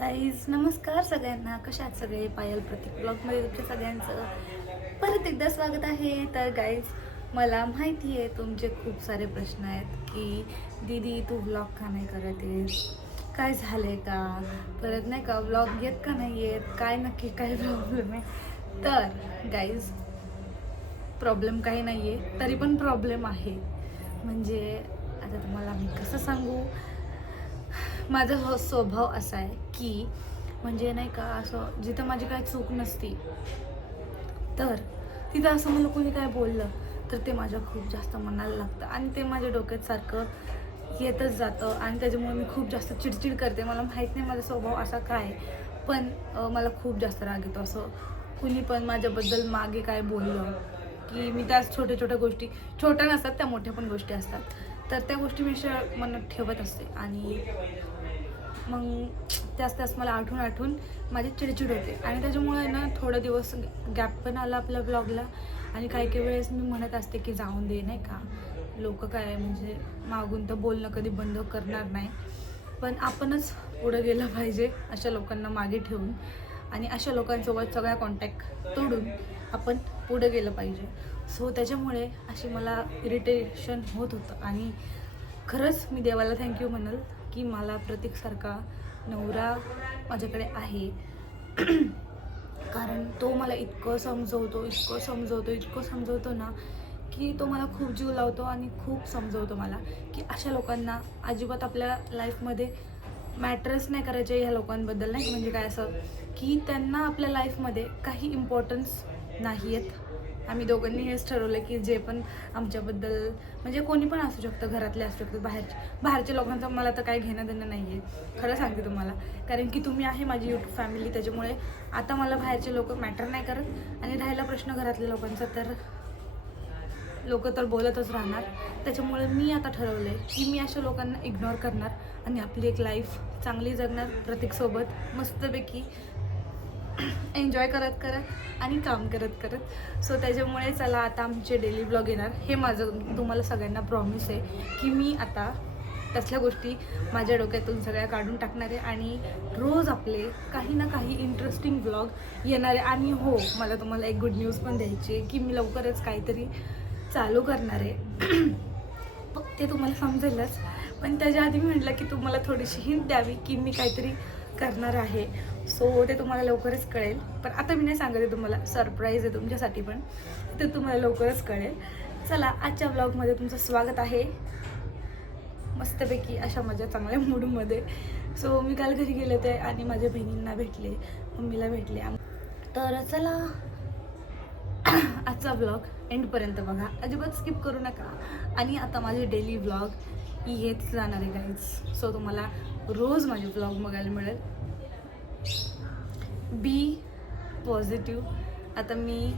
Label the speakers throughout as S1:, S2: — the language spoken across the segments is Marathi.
S1: गाईज नमस्कार सगळ्यांना. कशा आहेत सगळे? पायल प्रतीक ब्लॉगमध्ये तुमच्या सगळ्यांचं परत एकदा स्वागत आहे. तर गाईज मला माहिती आहे तुमचे खूप सारे प्रश्न आहेत की दीदी तू ब्लॉग का नाही करत आहेस? काय झालंय का? परत नाही का ब्लॉग येत का नाही येत? काय नक्की काय प्रॉब्लेम आहे? तर गाईज प्रॉब्लेम काही नाही आहे तरी पण प्रॉब्लेम आहे. म्हणजे आता तुम्हाला मी कसं सांगू? माझा हो स्वभाव असा आहे की म्हणजे नाही का असं जिथं माझी काय चूक नसती तर तिथं असं मला कोणी काय बोललं तर ते माझ्या खूप जास्त मनाला लागतं आणि ते माझ्या डोक्यात सारखं येतच जातं आणि त्याच्यामुळे मी खूप जास्त चिडचिड करते. मला माहीत नाही माझा स्वभाव असा काय पण मला खूप जास्त राग येतो. असं कुणी पण माझ्याबद्दल मागे काय बोललं की मी त्याच छोट्या छोट्या गोष्टी छोट्या नसतात त्या मोठ्या पण गोष्टी असतात. तर त्या गोष्टी मी अशा मनात ठेवत असते आणि मग त्याच त्याच मला आठवून आठवून माझी चिडचिड होते. आणि त्याच्यामुळे ना थोडा दिवस गॅप पण आला आपल्या ब्लॉगला आणि काही काही वेळेस मी म्हणत असते की जाऊन दे नाही का. लोक काय म्हणजे मागून तर बोलणं कधी बंद करणार नाही. पण आपणच पुढं गेलं पाहिजे अशा लोकांना मागे ठेवून. आणि अशा लोकांसोबत सगळ्या कॉन्टॅक्ट तोडून आपण पुढे गेलं पाहिजे. सो त्याच्यामुळे अशी मला इरिटेशन होत होतं. आणि खरंच मी देवाला थँक्यू म्हणाल. की मला प्रतीकसारखा नवरा माझ्याकडे आहे. कारण तो मला इतकं समजवतो इतकं समजवतो इतकं समजवतो ना की तो मला खूप जीव लावतो आणि खूप समजवतो मला की अशा लोकांना अजिबात आपल्या लाईफमध्ये मॅटरच नाही करायचे ह्या लोकांबद्दल नाही म्हणजे काय असं की त्यांना आपल्या लाईफमध्ये काही इम्पॉर्टन्स नाही आहेत आम्ही दोघांनी हेच ठरवलं की जे पण आमच्याबद्दल म्हणजे कोणी पण असू शकतं घरातले असू शकतं बाहेरचे बाहेरच्या लोकांचं मला तर काही घेणं देणं नाही आहे खरं सांगते तुम्हाला. कारण की तुम्ही आहे माझी यूट्यूब फॅमिली त्याच्यामुळे आता मला बाहेरचे लोक मॅटर नाही करत. आणि राहिला प्रश्न घरातल्या लोकांचा तर लोक तर बोलतच राहणार. त्याच्यामुळे मी आता ठरवलं आहे की मी अशा लोकांना इग्नोर करणार आणि आपली एक लाईफ चांगली जगणार प्रत्येकसोबत मस्तपैकी. एन्जॉय करत करत आणि काम करत करत. सो त्याच्यामुळे चला आता आमचे डेली ब्लॉग येणार. हे माझं तुम्हाला सगळ्यांना प्रॉमिस आहे की मी आता तसल्या गोष्टी माझ्या डोक्यातून सगळ्या काढून टाकणार आहे आणि रोज आपले काही ना काही इंटरेस्टिंग ब्लॉग येणार आहे. आणि हो मला तुम्हाला एक गुड न्यूज पण द्यायची आहे की मी लवकरच काहीतरी चालू करणार आहे. मग ते तुम्हाला समजेलच. पण त्याच्या आधी मी म्हटलं की तुम्हाला थोडीशी हिंट द्यावी की मी काहीतरी करणार आहे. सो ते तुम्हाला लवकरच कळेल. पण आता मी नाही सांगत आहे तुम्हाला सरप्राईज आहे तुमच्यासाठी पण. ते तुम्हाला लवकरच कळेल. चला आजच्या ब्लॉगमध्ये तुमचं स्वागत आहे. मस्तपैकी अशा माझ्या चांगल्या मूडमध्ये सो मी काल घरी गेले होते आणि माझ्या बहिणींना भेटले मम्मीला भेटले. तर चला आजचा ब्लॉग एंडपर्यंत बघा. अजिबात स्किप करू नका. आणि आता माझे डेली ब्लॉग येत जाणार आहे गाईज सो तुम्हाला रोज माझे ब्लॉग बघायला मिळेल. बी पॉझिटिव्ह आता मी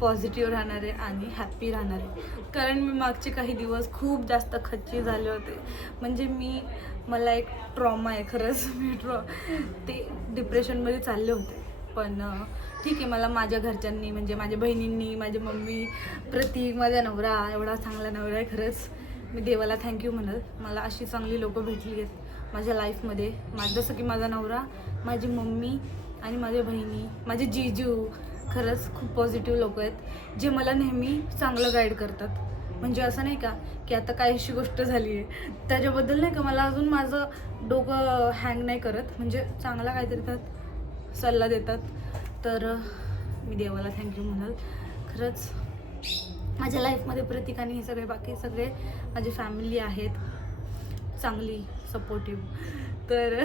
S1: पॉझिटिव्ह राहणार आहे आणि हॅप्पी राहणार आहे. कारण मी मागचे काही दिवस खूप जास्त खच्ची झाले होते. म्हणजे मी मला एक ट्रॉमा आहे खरंच. मी ट्रॉ ते डिप्रेशनमध्ये चालले होते. पण ठीक आहे मला माझ्या घरच्यांनी म्हणजे माझ्या बहिणींनी माझी मम्मी प्रतीक माझा नवरा एवढा चांगला नवरा आहे खरंच. मी देवाला थँक्यू म्हणत मला अशी चांगली लोकं भेटली आहेत. माझ्या लाईफमध्ये. माझं जसं की माझा नवरा माझी मम्मी आणि माझ्या बहिणी माझे जीजू खरंच खूप पॉझिटिव्ह लोक आहेत जे मला नेहमी चांगलं गाईड करतात. म्हणजे असं नाही का की आता काही अशी गोष्ट झाली आहे त्याच्याबद्दल नाही का मला अजून माझं डोकं हँग नाही करत. म्हणजे चांगला काहीतरी त्यात सल्ला देतात. तर मी देवाला थँक्यू म्हणाल. खरंच माझ्या लाईफमध्ये प्रतीक हे सगळे बाकी सगळे माझी फॅमिली आहेत. चांगली सपोर्टिव्ह तर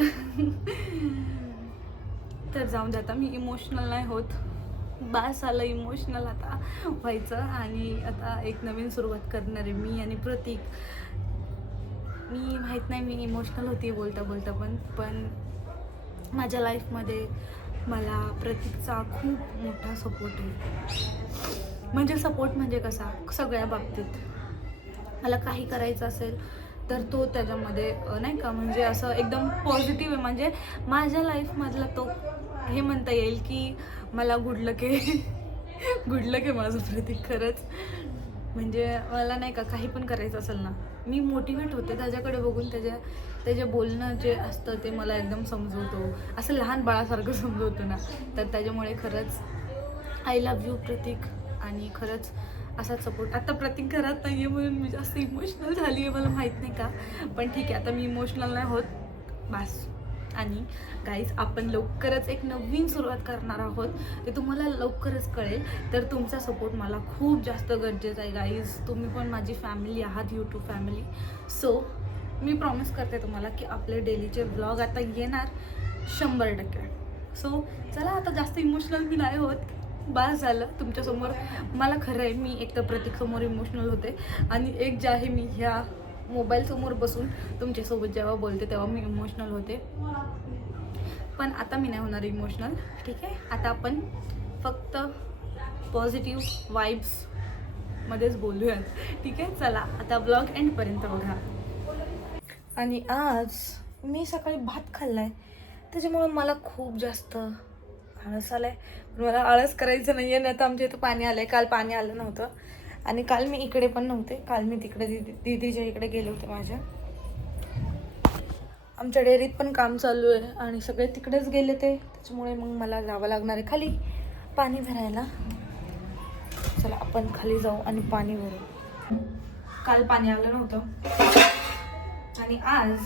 S1: तर जाऊन आता मी इमोशनल नाही होत. बास आलं इमोशनल आता व्हायचं आणि आता एक नवीन सुरुवात करणार आहे मी आणि प्रतीक. मी माहीत नाही मी इमोशनल होती बोलता बोलता पण पण माझ्या लाईफमध्ये मला प्रतीकचा खूप मोठा सपोर्ट आहे. म्हणजे सपोर्ट म्हणजे कसा? सगळ्या बाबतीत. मला काही करायचं असेल तर तो त्याच्यामध्ये नाही का म्हणजे असं एकदम पॉझिटिव्ह आहे. म्हणजे माझ्या लाईफमधला तो हे म्हणता येईल की मला गुडलं आहे गुडलं आहे माझं प्रतीक खरंच. म्हणजे मला नाही का काही पण करायचं असेल ना मी मोटिवेट होते त्याच्याकडे बघून त्याच्या त्याचे बोलणं जे असतं ते मला एकदम समजवतो. असं लहान बाळासारखं समजवतो ना. तर त्याच्यामुळे खरंच आय लव्ह यू प्रतीक. आणि खरंच असाच सपोर्ट आता प्रतीक घरात नाही आहे म्हणून मी जास्त इमोशनल झाली आहे मला माहीत नाही का. पण ठीक आहे आता मी इमोशनल नाही होत. बास. आणि गाईज आपण लवकरच एक नवीन सुरुवात करणार आहोत. ते तुम्हाला लवकरच कळेल. तर तुमचा सपोर्ट मला खूप जास्त गरजेचा आहे गाईज तुम्ही पण माझी फॅमिली आहात यूट्यूब फॅमिली सो मी प्रॉमिस करते तुम्हाला की आपले डेलीचे ब्लॉग आता येणार शंभर टक्के. सो चला आता जास्त इमोशनल मी नाही होत. बास झालं तुमच्यासमोर. मला खरं आहे मी एक तर प्रतीकसमोर इमोशनल होते आणि एक जे आहे मी ह्या मोबाईलसमोर बसून तुमच्यासोबत जेव्हा बोलते तेव्हा मी इमोशनल होते. पण आता मी नाही होणार इमोशनल ठीक आहे? आता आपण फक्त पॉझिटिव्ह वाईब्समध्येच बोलूयात ठीक आहे? चला आता ब्लॉग एंडपर्यंत बघा. आणि आज मी सकाळी भात खाल्लाय. त्याच्यामुळे मला खूप जास्त आळस आलाय. मला आळस करायचं नाही आहे नाही तर आमच्या इथं पाणी आलंय. काल पाणी आलं नव्हतं. आणि काल मी इकडे पण नव्हते. काल मी तिकडे दिदी दिदीच्या इकडे गेले होते माझ्या. आमच्या डेअरीत पण काम चालू आहे आणि सगळे तिकडेच गेले ते. त्याच्यामुळे मग मला जावं लागणार आहे खाली. पाणी भरायला. चला आपण खाली जाऊ आणि पाणी भरू. काल पाणी आलं नव्हतं. आणि आज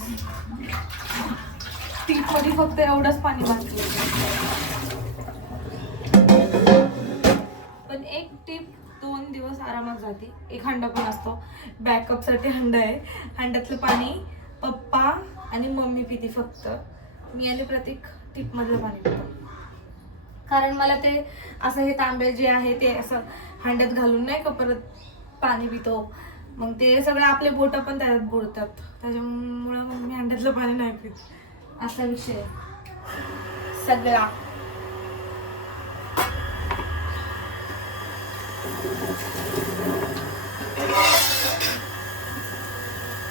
S1: ती थोडी फक्त एवढंच पाणी बांधलं पण एक टीप दोन दिवस आरामात जाते. एक हंडा पण असतो. बॅकअपसाठी हंडा आहे. हंड्यातलं पाणी पप्पा आणि मम्मी पिते फक्त. मी आणि प्रतीक टीपमधलं पाणी पितो. कारण मला ते असं हे तांबे जे आहे ते असं हांड्यात घालून नाही का परत पाणी पितो. मग ते सगळे आपले बोट पण त्यात बुडतात. त्याच्यामुळं मग मी हंड्यातलं पाणी नाही पित. असा विषय सगळा.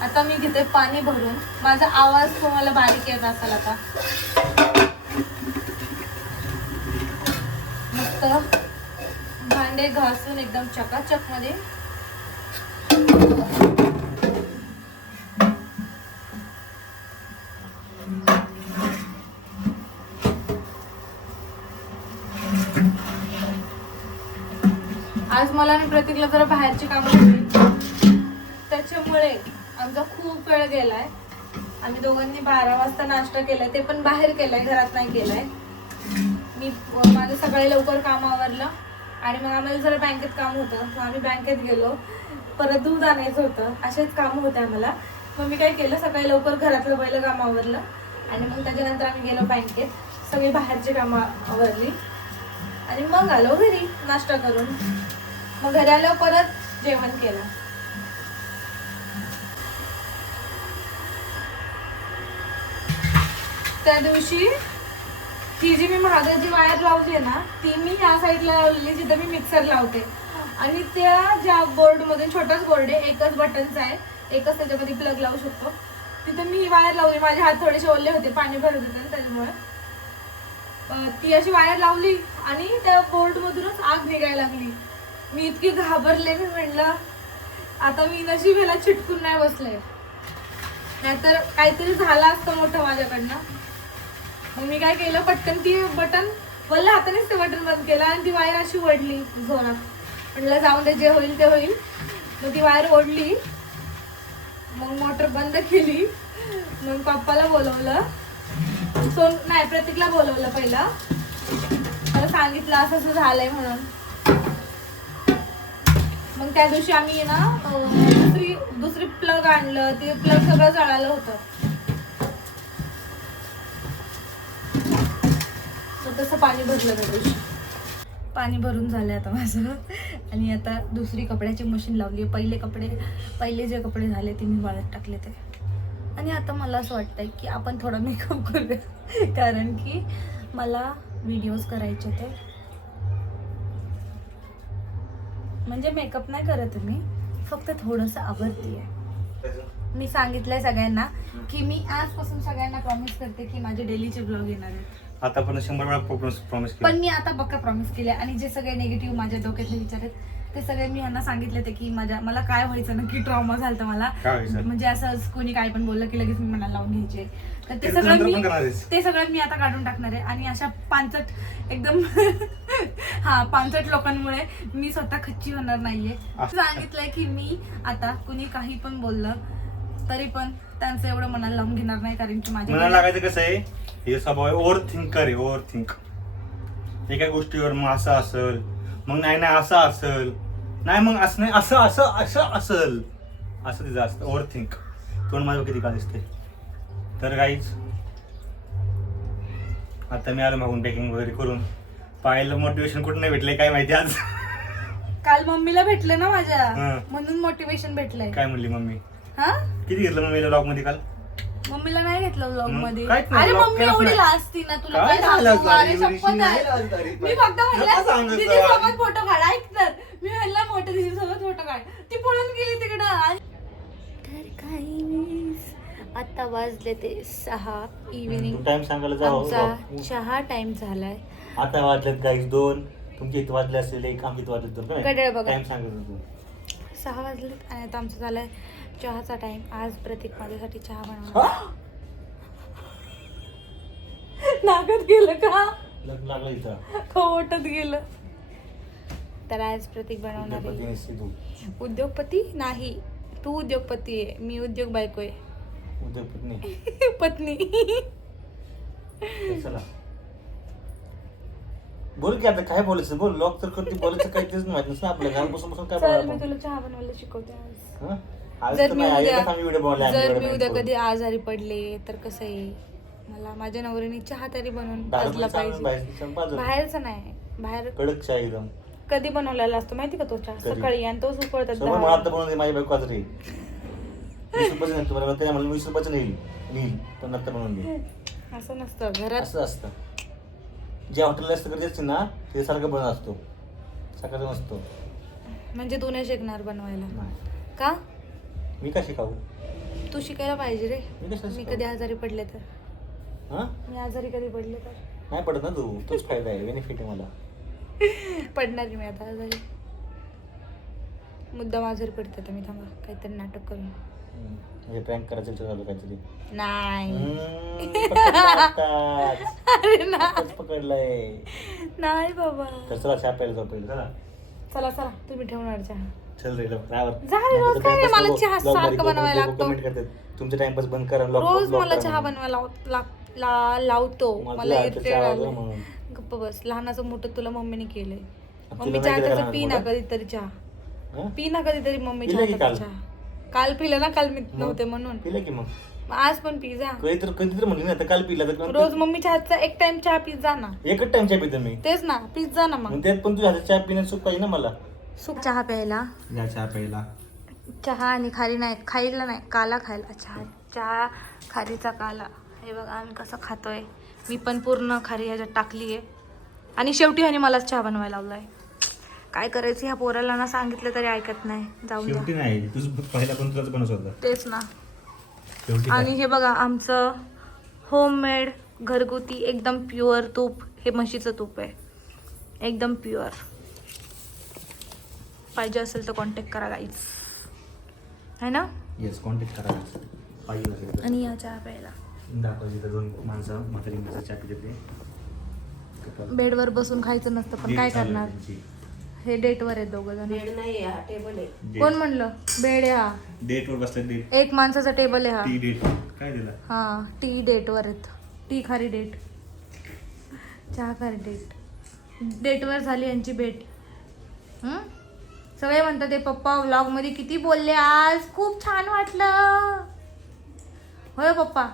S1: आता मी घेते पाणी भरून. माझा आवाज तुम्हाला बारीक येत असेल आता. मस्त. भांडे घासून एकदम चकाचकमध्ये आज मला आणि प्रतीकला जरा बाहेरची कामं होती. त्याच्यामुळे आमचा खूप वेळ गेलाय. आम्ही दोघांनी बारा वाजता नाश्ता केलाय. ते पण बाहेर केलाय घरात नाही केलाय. मी माझं सकाळी लवकर काम आवरलं आणि मग आम्हाला जरा बँकेत काम होतं. मग आम्ही बँकेत गेलो. परत दूध आणायचं होतं. असेच कामं होते आम्हाला. मग मी काय केलं? सकाळी लवकर घरातलं पहिलं काम आवरलं आणि मग त्याच्यानंतर आम्ही गेलो बँकेत. सगळी बाहेरची कामं आवरली. आणि मग आलो घरी नाश्ता करून. मग घरी आल्यावर परत जेवण केलं. त्या दिवशी ती जी मी महागाची वायर लावली आहे ना ती मी ह्या साईडला लावलेली जिथं मी मिक्सर लावते. आणि त्या ज्या बोर्डमध्ये छोटाच बोर्ड आहे एकच बटनचा आहे एकच त्याच्यामध्ये प्लग लावू शकतो. तिथं मी ही वायर लावली माझे हात थोडेसे ओले होते पाणी भरत होते त्याच्यामुळे. ती अशी वायर लावली आणि त्या बोर्डमधूनच आग निघायला लागली. मी इतकी घाबरले मी म्हणलं आता मी नशीब ह्याला चिटकून नाही बसले. नाहीतर काहीतरी झालं असतं मोठं माझ्याकडनं. मग मी काय केलं पटकन ती बटन वल्ल्या हातानेच ते बटन बंद केलं आणि ती वायर अशी ओढली झोरात म्हटलं जाऊन दे जे होईल ते होईल. मग ती वायर ओढली. मग मोटर बंद केली. मग पप्पाला बोलवलं. सोन नाही प्रतीकला बोलवलं पहिलं. मला सांगितलं असं असं झालंय म्हणून. मग त्या दिवशी आम्ही ना दुसरी दुसरी प्लग आणलं ते प्लग सगळं जळालं होतं. तसं पाणी भरलं त्या दिवशी. पाणी भरून झालं आता माझं. आणि आता दुसरी कपड्याची मशीन लावली आहे पहिले कपडे पहिले जे कपडे झाले ते मी वाळत टाकले ते. आणि आता मला असं वाटतं की आपण थोडा मेकअप करूया. कारण की मला व्हिडिओज करायचे ते म्हणजे मेकअप नाही करत मी फक्त थोडंसं आवडती आहे. मी सांगितलंय सगळ्यांना की मी आजपासून सगळ्यांना प्रॉमिस करते की माझे डेलीचे ब्लॉग येणार आहेत.
S2: आता पण शंभर वेळा प्रॉमिस प्रॉमिस
S1: पण मी आता पक्का प्रॉमिस केले आणि जे सगळे निगेटिव्ह माझ्या डोक्यातले विचार आहेत ते सगळे मी यांना सांगितले ते की माझ्या मला काय व्हायचं नक्की ट्रॉमा झालं मला.
S2: काय व्हायचं?
S1: म्हणजे असं कोणी काय पण बोललं की लगेच मी मनाला लावून घ्यायचे. तर ते
S2: ते
S1: सगळं
S2: नंतर
S1: मी
S2: पण करणार आहेस.
S1: ते सगळं मी आता काढून टाकणार आहे आणि अशा पांचट एकदम हा पांचट लोकांमुळे मी स्वतः खच्ची होणार नाहीये. सांगितलंय की मी आता कुणी काही पण बोललं तरी पण त्यांचं एवढं मनाला लावून घेणार नाही कारण की
S2: मनाला
S1: माझ्या
S2: लागायचं कसं आहे? हे स्वभाव आहे ओव्हर थिंकर आहे ओव्हर थिंक एका गोष्टीवर मग असं असल मग नाही नाही असं असल. नाही मग असं नाही असं असं असं असल. असं तिचं असतं ओव्हर थिंक तोंड माझं किती काळ दिसते तर काहीच आता मी आलो मागून पॅकिंग वगैरे करून. पाहायला मोटिवेशन कुठं नाही भेटले काय माहिती आज?
S1: काल मम्मीला भेटलं ना माझ्या.
S2: हा.
S1: म्हणून मोटिवेशन भेटलंय.
S2: काय म्हणली मम्मी?
S1: हा?
S2: किती घेतलं मम्मीला लॉकमध्ये काल?
S1: मम्मीला नाही घेतलं
S2: मग
S1: मध्ये.
S2: काहीच नाही,
S1: अरे
S2: vlog
S1: मम्मी
S2: केलाच
S1: एवढी
S2: नाही.
S1: लाजती ना तुला
S2: काय
S1: काय सांगू? अरे शपथ
S2: ऋषी, नाही
S1: आहे.
S2: लाजदारी.
S1: मी फक्त
S2: नका
S1: म्हणलं
S2: सांगत
S1: दीदी
S2: जाऊ.
S1: सोबत फोटो काढ ऐक तर मी म्हणलं मोठ्या दीदी सोबत फोटो काढ. ती पळून गेली तिकडं. आणि तर काही आता वाजले ते सहा. इव्हिनिंग
S2: टाइम सांगायला जाऊ
S1: आमचा चहा टाइम झालाय.
S2: आता वाजलेत गाईस दोन? तुमच्या इथं वाजले असेल एक आमच्या इथं वाजले दोन
S1: घड्याळ बघा.
S2: टाइम सांगत होतो
S1: सहा वाजलेत आणि आता आमचा झालाय चहाचा टाइम आज प्रतीक माझ्यासाठी चहा बनवणार. नागत गेलं का?
S2: लग्न लागलं इथं.
S1: खोटत गेलं. तर आज प्रतीक बनवणार
S2: उद्योगपती
S1: आहे नाही. तू उद्योगपती आहे. मी उद्योग बायको आहे.
S2: उद्योगपती नाही.
S1: पत्नी.
S2: तर चला. बोल की आता काय बोलायचं? बोल लॉक तर करते बोलायचं काही तेच माहीत नसतं आपल्या घरात बसून बसून काय
S1: चल
S2: बोलायला
S1: मी
S2: आपण?
S1: तुला चहा बनवायला शिकवते आज.
S2: हं? आज
S1: जर मी
S2: नाही,
S1: उद्या
S2: एकच आम्ही व्हिडिओ बनवले
S1: जर मी उद्या कधी आजारी पडले तर कसं आहे? मला माझ्या नवऱ्याने चहा तरी बनवून
S2: दारू
S1: पाजला पाहिजे.
S2: बाहेरचं
S1: नाही. बाहेर
S2: कडक चहा एकदम.
S1: कधी बनवलेला असतो माहिती का तो चहा?
S2: कधी?
S1: सकाळी आणि तोच उकळतात
S2: समोर मला
S1: दहा.
S2: आता बनवून दे माझी बायको आज रे वीस रुपयाचं नाही तुम्हाला त्याने मला वीस रुपयाचं नाही नेईल पण आता बनवून दे.
S1: असं नसतं घरात
S2: असं असतं. जे हॉटेलला करत असते ना ते सारखं बनत असतो. सकाळचा नसतो.
S1: म्हणजे तू नाही शिकणार बनवायला.
S2: नाही.
S1: का?
S2: मी का शिकावू?
S1: तू शिकायला पाहिजे रे.
S2: मी कशाला
S1: मी
S2: शिकावू?
S1: कधी आजारी पडले तर.
S2: हां?
S1: मी आजारी कधी पडले तर.
S2: नाही पडत ना तू. तोच फायदा आहे. बेनिफिट आहे मला.
S1: पडणार मी आता आजारी? मुद्दाम आजारी पडते आता मी थांबा. काहीतरी नाटक करून.
S2: म्हणजे प्रँक करायचं चालू काहीतरी.
S1: नाही. अरे
S2: पकडलंय.
S1: नाही बाबा.
S2: तर चला चहा प्यायला जाऊ पहिले चला.
S1: चला चला. तुम्ही ठेवणार चहा.
S2: चल रे रावर
S1: जा रे, रोज काय रे, मला चहा सारखं बनवायला लागतो.
S2: कमेंट करतात. तुमचे टाइमपास बंद करा
S1: रोज मला
S2: करा.
S1: चहा. बनवायला लाव- ला- ला- लावतो.
S2: मला चहा म्हणून.
S1: गप्प बस. लहानाचं मोठं तुला मम्मीने केलंय.
S2: तुला
S1: मम्मी
S2: नाही
S1: चहा
S2: केलं
S1: त्याचं
S2: का
S1: पी ना कधीतरी चहा.
S2: हं?
S1: पी ना कधीतरी मम्मी
S2: पिलं की
S1: चहा
S2: काल?
S1: चहा. काल पिलं ना काल मी? नव्हते म्हणून.
S2: पिलं की मग?
S1: आज पण पी जा.
S2: कधी तर कधी तर म्हणली ना काल पिला तर
S1: रोज मम्मी चहाचा एक टाइम चहा पीत जा ना.
S2: एकच टाइम चहा पितो मी.
S1: तेच ना पीत जा ना मग.
S2: मग त्यात पण तुझ्या हातात चहा पिण्यात सुख पाहिजे ना मला?
S1: सुख चहा प्यायला.
S2: या चहा प्यायला.
S1: चहा आणि खारी नाही खायला नाही काला खायला. चहा चहा खारीचा काला. हे बघा आम्ही कसं खातोय. मी पण पूर्ण खारी ह्याच्यात टाकली आहे आणि शेवटी ह्याने मलाच चहा बनवायला लावलाय. काय करायचं? ह्या पोराला ना सांगितलं तरी ऐकत नाही. जाऊन जा
S2: शेवटी नाही. तुझं पहिला पण बनवत होता.
S1: तेच ना.
S2: शेवटी
S1: आणि हे बघा आमचं होममेड घरगुती एकदम प्युअर तूप हे म्हशीचं तूप आहे. एकदम प्युअर पाहिजे असेल तर कॉन्टॅक्ट करा गाईज है ना?
S2: येस कॉन्टॅक्ट करा पाहिजे असेल तर.
S1: आणि या चहा प्यायला.
S2: दाखवायची तर दोन माणसं म्हातारी माणसं.
S1: बेडवर बसून खायचं नसतं पण काय करणार. हे डेटवर आहेत दोघ जण.
S2: Date.
S1: कोण म्हणलं? बेड आहे हा.
S2: डेटवर बसतात डेट
S1: एक माणसाचा टेबल आहे हा.
S2: टी डेट काय दिला?
S1: हा टी डेटवर आहेत. टी खारी डेट चहा खारी डेट डेटवर झाली यांची भेट. हं? सगळे म्हणतात ते पप्पा व्लॉगमध्ये किती बोलले आज. खूप छान वाटलं. होय पप्पा.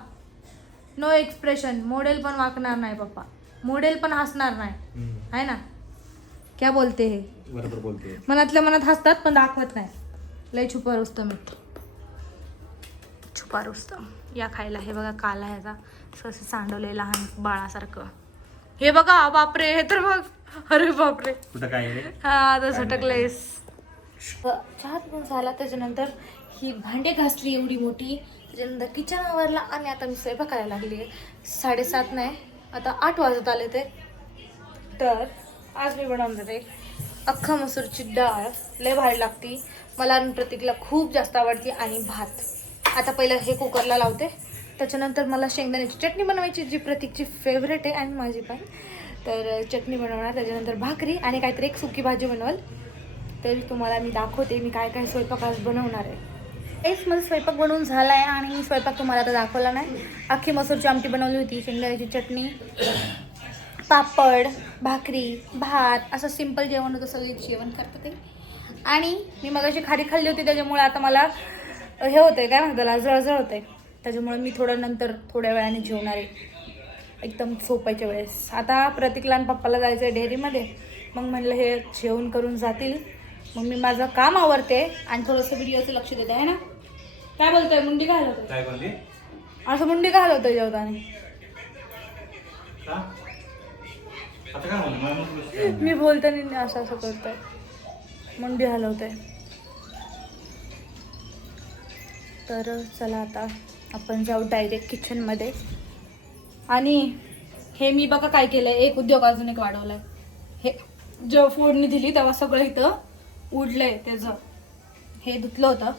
S1: नो एक्सप्रेशन मॉडेल पण वाकणार नाही पप्पा. मॉडेल पण हसणार नाही.
S2: हम्म.
S1: आहे ना? क्या बोलते हे?
S2: बरोबर बोलते.
S1: मनातल्या मनात हसतात पण दाखवत नाही. लय छुपा रुस्तम. छुपा रुस्तम या खायला हे बघा काला ह्याचा सस सांडवले लहान बाळासारखं. हे बघा बापरे हे तर बघ. अरे बापरे.
S2: कुठं काय आहे? रे?
S1: हा आता झटकलेस चहा पण झाला त्याच्यानंतर ही भांडे घासली एवढी मोठी. त्याच्यानंतर किचन आवरला आणि आता मी स्वयंपाक करायला लागली आहे साडेसात नाही आता आठ वाजत आले ते. तर आज मी बनवणार आहे अख्खा मसूरची डाळ. लय भारी लागती. मला आणि प्रतीकला खूप जास्त आवडते आणि भात. आता पहिलं हे कुकरला लावते. त्याच्यानंतर मला शेंगदाण्याची चटणी बनवायची जी प्रतीकची फेवरेट आहे आणि माझी पण. तर चटणी बनवणार त्याच्यानंतर भाकरी आणि काहीतरी एक सुकी भाजी बनवाल. तरी तुम्हाला मी दाखवते मी काय काय स्वयंपाक आज बनवणार आहे. हेच मला स्वयंपाक बनवून झाला आहे आणि स्वयंपाक तुम्हाला आता दाखवला नाही. अख्खी मसूरची आमटी बनवली होती शेंगदाण्याची चटणी. पापड भाकरी भात असं सिंपल जेवण होतं सगळे जेवण करतं ते. आणि मी मगाशी खारी खाल्ली होती त्याच्यामुळे आता मला हे होतंय काय म्हणतात त्याला जळजळ होतंय. त्याच्यामुळे मी थोडं नंतर थोड्या वेळाने जेवणार आहे. एकदम झोपायच्या वेळेस. आता प्रतीकला आणि पप्पाला जायचं आहे डेअरीमध्ये. मग म्हणलं हे जेवण करून जातील. मग मी माझं काम आवरते आणि थोडंसं व्हिडिओचं लक्ष देते आहे ना? काय बोलतोय मुंडी काय हलवतोय?
S2: काय बोलली?
S1: असं मुंडी काय हलवतोय जेवताना
S2: का आता काय म्हणलं मला नको गोष्ट
S1: मी बोलताना असं असं करतोय. मुंडी हलवतोय. तर चला आता आपण जाऊ डायरेक्ट किचनमध्ये आणि हे मी बघा काय केलंय. एक उद्योग अजून एक वाढवलाय. हे जेव्हा फोडणी दिली तेव्हा सगळं इथं उडलंय त्याचं हे धुतलं होतं.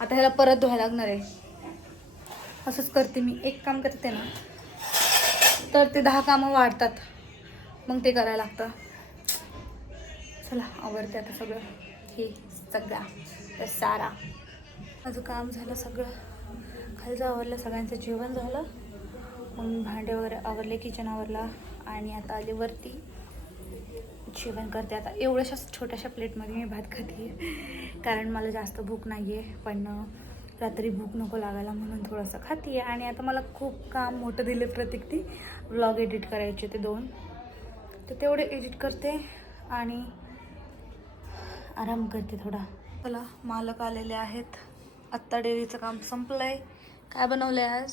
S1: आता ह्याला परत धुवायला लागणार आहे. असंच करते मी. एक काम करते ना. तर ते दहा कामं वाढतात. मग ते करायला लागतं. चला आवडते आता सगळं. हे सगळा तर सारा. माझं काम झालं सगळं. खालचं आवरलं सगळ्यांचं जेवण झालं. मग भांडे वगैरे आवरले किचन आवरला आणि आता आले वरती. जेवण करते आता. एवढ्याशाच छोट्याशा प्लेटमध्ये मी भात खाते कारण मला जास्त भूक नाही आहे पण रात्री भूक नको लागायला म्हणून थोडंसं खाते आणि आता मला खूप काम मोठं दिले प्रतीक ती व्लॉग एडिट करायचे ते दोन. तर तेवढे एडिट करते आणि आराम करते थोडा. चला मालक आलेले आहेत. आत्ता डेअरीचं काम संपलं आहे काय बनवलं आहे आज?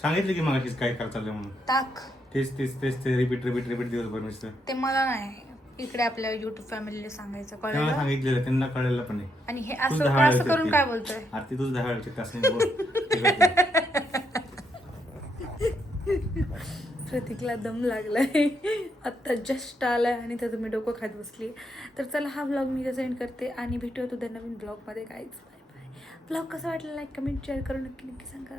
S2: सांगितलं की मला काय करता म्हणून.
S1: ताक.
S2: तेच तेच तेच ते रिपीट रिपीट रिपीट दिवसभर नुसतं.
S1: ते मला नाही. इकडे आपल्या युट्यूब फॅमिलीला सांगायचं.
S2: त्यांना
S1: कळलं
S2: सांगितलेलं त्यांना कळलेलं पण नाही.
S1: आणि हे असं असं करून. काय बोलतोय?
S2: आरती दहा वेळची तास
S1: प्रतीकला दम लागला आहे आत्ता जस्ट आला आहे आणि त्याचं मी डोकं खात बसली तर चला हा ब्लॉग मी त्याचा एंड करते आणि भेटूया तुझ्या नवीन ब्लॉगमध्ये काहीच बाय बाय ब्लॉग कसं वाटलं लाईक कमेंट शेअर करून नक्की नक्की सांगा.